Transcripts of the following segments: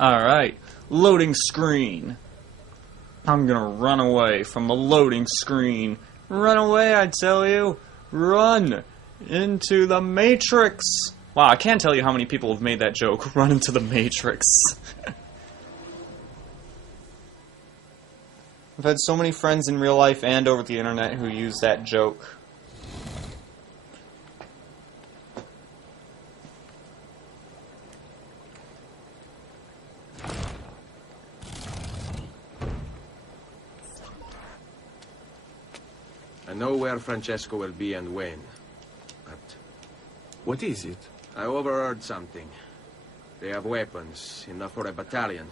Alright, loading screen. I'm gonna run away from the loading screen. Run away, I tell you. Run into the Matrix. Wow, I can't tell you how many people have made that joke. Run into the Matrix. I've had so many friends in real life and over the internet who use that joke. I know where Francesco will be and when, but... What is it? I overheard something. They have weapons, enough for a battalion.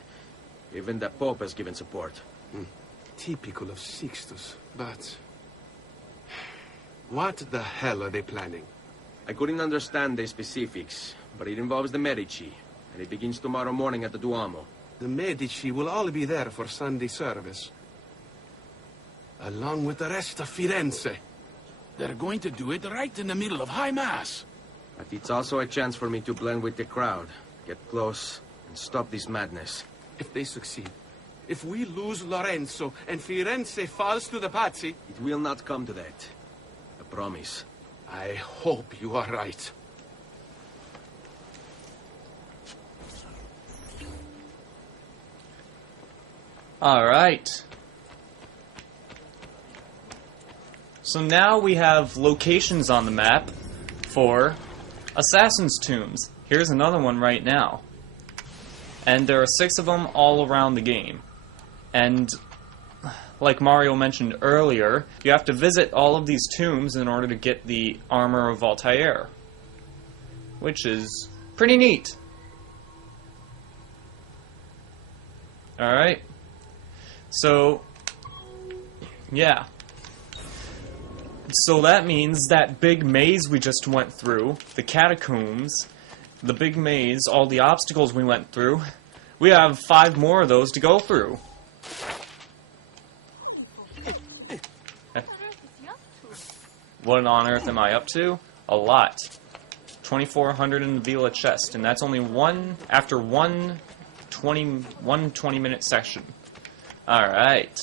Even the Pope has given support. Typical of Sixtus, but... What the hell are they planning? I couldn't understand the specifics, but it involves the Medici, and it begins tomorrow morning at the Duomo. The Medici will all be there for Sunday service. Along with the rest of Firenze. They're going to do it right in the middle of High Mass. But it's also a chance for me to blend with the crowd, get close, and stop this madness. If they succeed, if we lose Lorenzo and Firenze falls to the Pazzi... It will not come to that. I promise. I hope you are right. Alright. So now we have locations on the map for Assassin's Tombs. Here's another one right now. And there are 6 of them all around the game. And like Mario mentioned earlier, you have to visit all of these tombs in order to get the Armor of Altair, which is pretty neat. Alright. So, yeah. So that means that big maze we just went through, the catacombs, the big maze, all the obstacles we went through, we have 5 more of those to go through. What on earth am I up to? A lot. 2,400 in the Villa chest, and that's only one after one 20-minute session. Alright.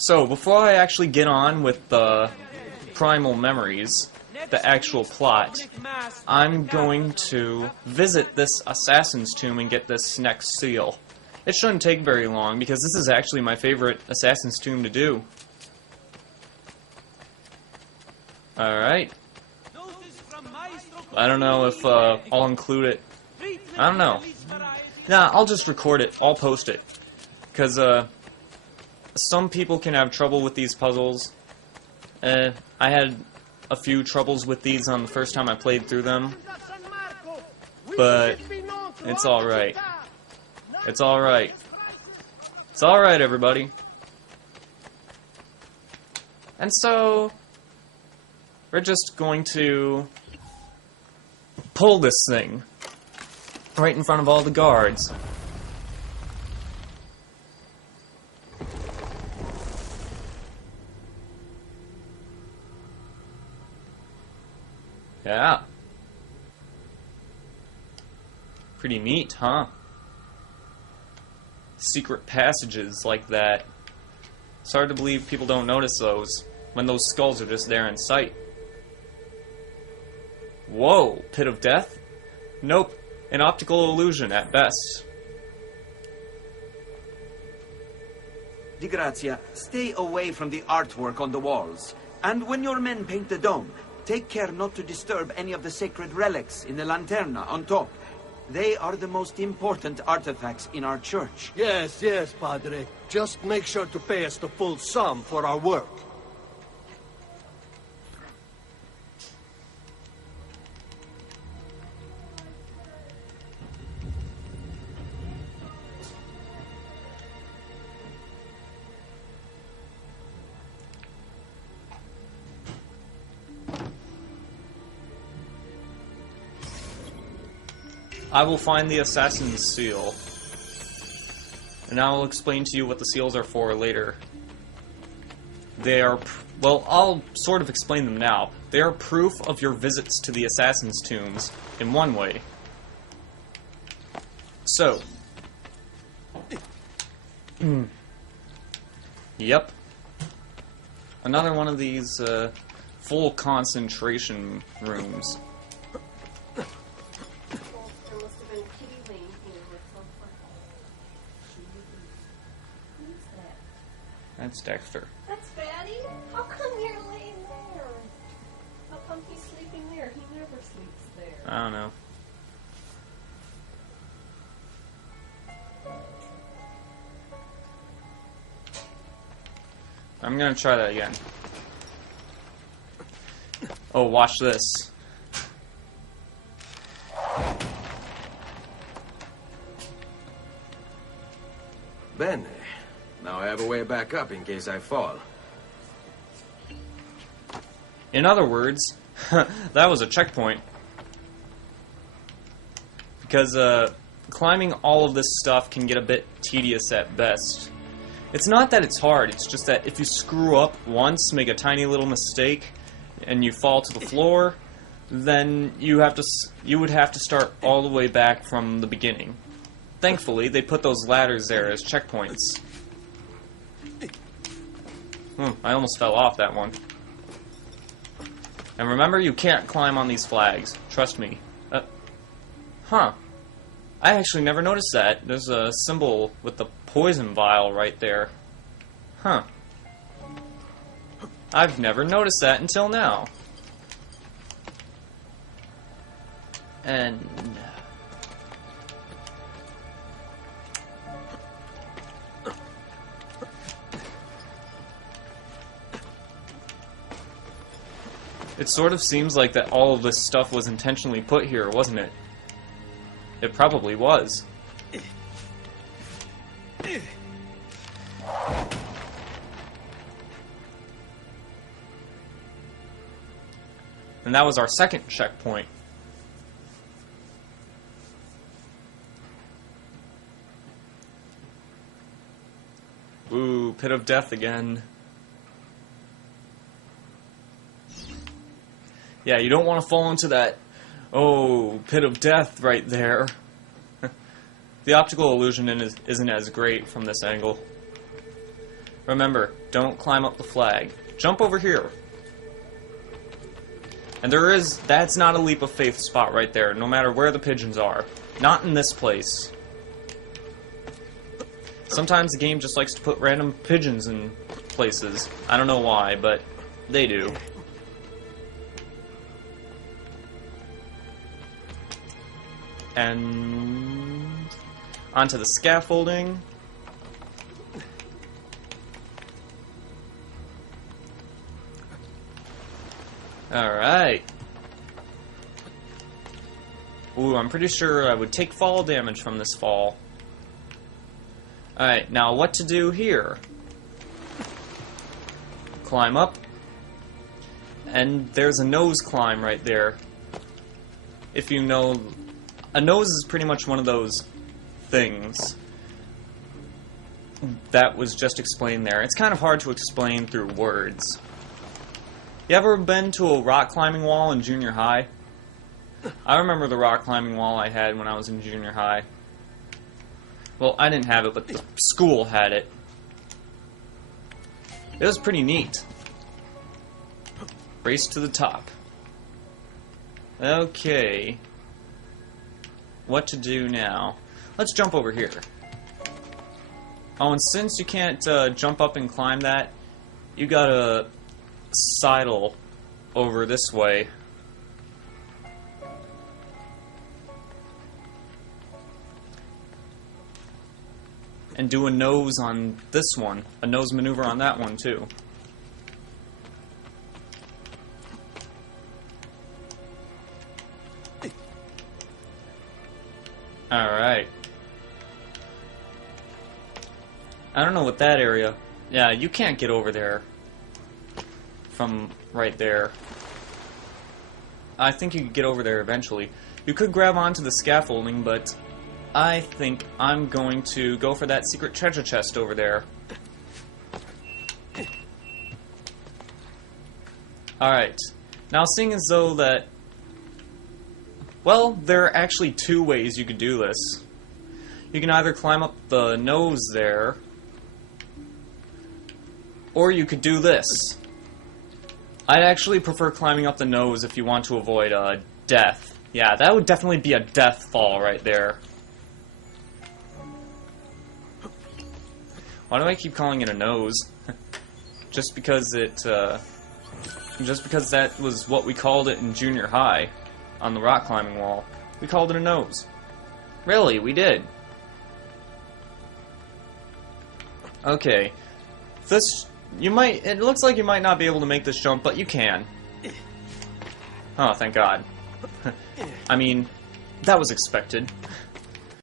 So, before I actually get on with the Primal Memories, the actual plot, I'm going to visit this Assassin's Tomb and get this next seal. It shouldn't take very long, because this is actually my favorite Assassin's Tomb to do. Alright. I don't know if I'll include it. I don't know. Nah, I'll just record it. I'll post it. Because, some people can have trouble with these puzzles. I had a few troubles with these on the first time I played through them. But it's alright. It's alright. It's alright, everybody. And so, we're just going to pull this thing right in front of all the guards. Yeah. Pretty neat, huh? Secret passages like that. It's hard to believe people don't notice those when those skulls are just there in sight. Whoa, Pit of Death? Nope, an optical illusion at best. Di Grazia, stay away from the artwork on the walls. And when your men paint the dome, take care not to disturb any of the sacred relics in the lanterna on top. They are the most important artifacts in our church. Yes, yes, Padre. Just make sure to pay us the full sum for our work. I will find the Assassin's Seal, and I will explain to you what the seals are for later. They are, well, I'll sort of explain them now. They are proof of your visits to the Assassin's Tombs, in one way. So. Yep. Another one of these full concentration rooms. There must have been Kitty Lane here with some Who's that? That's Dexter. That's Fatty? How come you're laying there? How come he's sleeping there? He never sleeps there. I don't know. I'm gonna try that again. Oh, watch this. Bene. Now I have a way back up in case I fall. In other words, that was a checkpoint. Because climbing all of this stuff can get a bit tedious at best. It's not that it's hard, it's just that if you screw up once, make a tiny little mistake, and you fall to the floor, then you would have to start all the way back from the beginning. Thankfully, they put those ladders there as checkpoints. I almost fell off that one. And remember, you can't climb on these flags. Trust me. Huh. I actually never noticed that. There's a symbol with the poison vial right there. Huh. I've never noticed that until now. And... it sort of seems like that all of this stuff was intentionally put here, wasn't it? It probably was. And that was our second checkpoint. Ooh, Pit of Death again. Yeah, you don't want to fall into that, oh, Pit of Death right there. The optical illusion isn't as great from this angle. Remember, don't climb up the flag. Jump over here. And that's not a leap of faith spot right there, no matter where the pigeons are. Not in this place. Sometimes the game just likes to put random pigeons in places. I don't know why, but they do. And onto the scaffolding. Alright. Ooh, I'm pretty sure I would take fall damage from this fall. Alright, now what to do here? Climb up. And there's a nose climb right there. If you know... a nose is pretty much one of those things that was just explained there. It's kind of hard to explain through words. You ever been to a rock climbing wall in junior high? I remember the rock climbing wall I had when I was in junior high. Well, I didn't have it, but the school had it. It was pretty neat. Race to the top. Okay. What to do now? Let's jump over here. Oh, and since you can't jump up and climb that, you gotta sidle over this way. And do a nose on this one. A nose maneuver on that one, too. Alright. I don't know what that area... yeah, you can't get over there. From right there. I think you could get over there eventually. You could grab onto the scaffolding, but I think I'm going to go for that secret treasure chest over there. Alright. Now, seeing as though that... well, there are actually two ways you could do this. You can either climb up the nose there, or you could do this. I'd actually prefer climbing up the nose if you want to avoid death. Yeah, that would definitely be a death fall right there. Why do I keep calling it a nose? Just because that was what we called it in junior high on the rock climbing wall. We called it a nose. Really, we did. Okay. It looks like you might not be able to make this jump, but you can. Oh, thank God. I mean, that was expected.